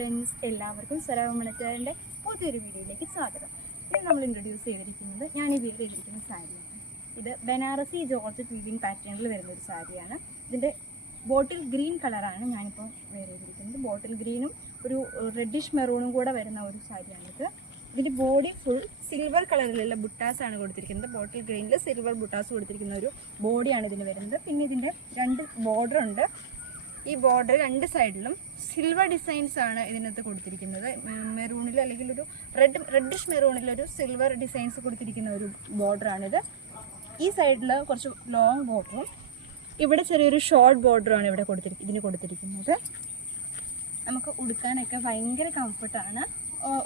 Friends, എല്ലാവർക്കും സ്വരാവമണച്ചാറിൻ്റെ പുതിയൊരു വീഡിയോയിലേക്ക് സ്വാഗതം. ഇന്ന് നമ്മൾ ഇൻട്രൊഡ്യൂസ് ചെയ്തിരിക്കുന്നത് ഞാൻ ഈ വീഡിയോ ചെയ്തിരിക്കുന്ന സാരിയാണ്. ഇത് ബനാറസി ജോർജറ്റ് വീവിംഗ് പാറ്റേണിൽ വരുന്ന ഒരു സാരിയാണ്. ഇതിൻ്റെ ബോട്ടിൽ ഗ്രീൻ കളറാണ് ഞാനിപ്പോൾ വെയർ ചെയ്തിരിക്കുന്നത്. ബോട്ടിൽ ഗ്രീനും ഒരു റെഡിഷ് മെറൂണും കൂടെ വരുന്ന ഒരു സാരിയാണിത്. ഇതിൻ്റെ ബോഡി ഫുൾ സിൽവർ കളറിലുള്ള ബുട്ടാസാണ് കൊടുത്തിരിക്കുന്നത്. ബോട്ടിൽ ഗ്രീനിൽ സിൽവർ ബുട്ടാസ് കൊടുത്തിരിക്കുന്ന ഒരു ബോഡിയാണ് ഇതിന് വരുന്നത്. പിന്നെ ഇതിൻ്റെ രണ്ട് ബോർഡർ ഉണ്ട്. ഈ ബോർഡർ രണ്ട് സൈഡിലും സിൽവർ ഡിസൈൻസ് ആണ് ഇതിനകത്ത് കൊടുത്തിരിക്കുന്നത്. മെറൂണിൽ അല്ലെങ്കിൽ ഒരു റെഡിഷ് മെറൂണിലൊരു സിൽവർ ഡിസൈൻസ് കൊടുത്തിരിക്കുന്ന ഒരു ബോർഡറാണിത്. ഈ സൈഡിൽ കുറച്ച് ലോങ് ബോർഡറും ഇവിടെ ചെറിയൊരു ഷോർട്ട് ബോർഡറുമാണ് ഇതിന് കൊടുത്തിരിക്കുന്നത്. നമുക്ക് ഉടുക്കാനൊക്കെ ഭയങ്കര കംഫർട്ടാണ്,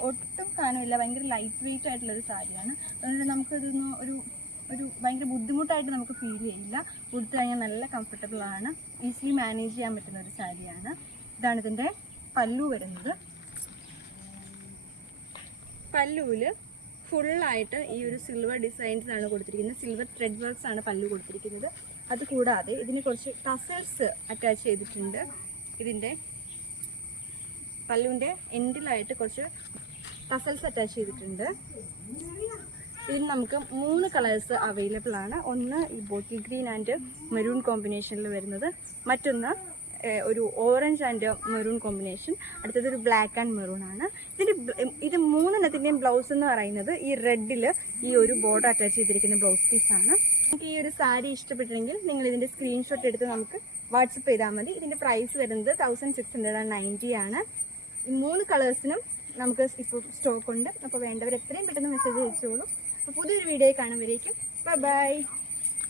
ഒട്ടും കാനമില്ല, ഭയങ്കര ലൈറ്റ് വെയിറ്റ് ആയിട്ടുള്ളൊരു സാരിയാണ്. അതുകൊണ്ട് നമുക്കിതൊന്നും ഒരു ഭയങ്കര ബുദ്ധിമുട്ടായിട്ട് നമുക്ക് ഫീൽ ചെയ്യില്ല. ഉടുത്ത് കഴിഞ്ഞാൽ നല്ല കംഫർട്ടബിളാണ്, ഈസിലി മാനേജ് ചെയ്യാൻ പറ്റുന്ന ഒരു സാരിയാണ്. ഇതാണ് ഇതിൻ്റെ പല്ലു വരുന്നത്. പല്ലുവിൽ ഫുള്ളായിട്ട് ഈ ഒരു സിൽവർ ഡിസൈൻസ് ആണ് കൊടുത്തിരിക്കുന്നത്. സിൽവർ ത്രെഡ് വർക്ക്സ് ആണ് പല്ലു കൊടുത്തിരിക്കുന്നത്. അതുകൂടാതെ ഇതിന് കുറച്ച് ടസൽസ് അറ്റാച്ച് ചെയ്തിട്ടുണ്ട്. ഇതിൻ്റെ പല്ലുവിൻ്റെ എൻഡിലായിട്ട് കുറച്ച് ടസൽസ് അറ്റാച്ച് ചെയ്തിട്ടുണ്ട്. ഇതിൽ നമുക്ക് 3 കളേഴ്സ് അവൈലബിൾ ആണ്. ഒന്ന് ഈ ബോട്ടിൽ ഗ്രീൻ ആൻഡ് മെറൂൺ കോമ്പിനേഷനിൽ വരുന്നത്, മറ്റൊന്ന് ഒരു ഓറഞ്ച് ആൻഡ് മെറൂൺ കോമ്പിനേഷൻ, അടുത്തത് ഒരു ബ്ലാക്ക് ആൻഡ് മെറൂൺ ആണ്. ഇത് 3 ബ്ലൗസ് എന്ന് പറയുന്നത് ഈ റെഡിൽ ഈ ഒരു ബോർഡർ അറ്റാച്ച് ചെയ്തിരിക്കുന്ന ബ്ലൗസ് പീസാണ്. നമുക്ക് ഈ ഒരു സാരി ഇഷ്ടപ്പെട്ടെങ്കിൽ നിങ്ങൾ ഇതിൻ്റെ സ്ക്രീൻഷോട്ട് എടുത്ത് നമുക്ക് വാട്സപ്പ് ചെയ്താൽ മതി. ഇതിൻ്റെ പ്രൈസ് വരുന്നത് 1690 ആണ്. ഈ 3 കളേഴ്സിനും നമുക്ക് ഇപ്പോൾ സ്റ്റോക്ക് ഉണ്ട്. അപ്പോൾ വേണ്ടവർ എത്രയും പെട്ടെന്ന് മെസ്സേജ് അയച്ചോളൂ. അപ്പോൾ പുതിയൊരു വീഡിയോ കാണുമ്പോഴേക്കും ബൈ.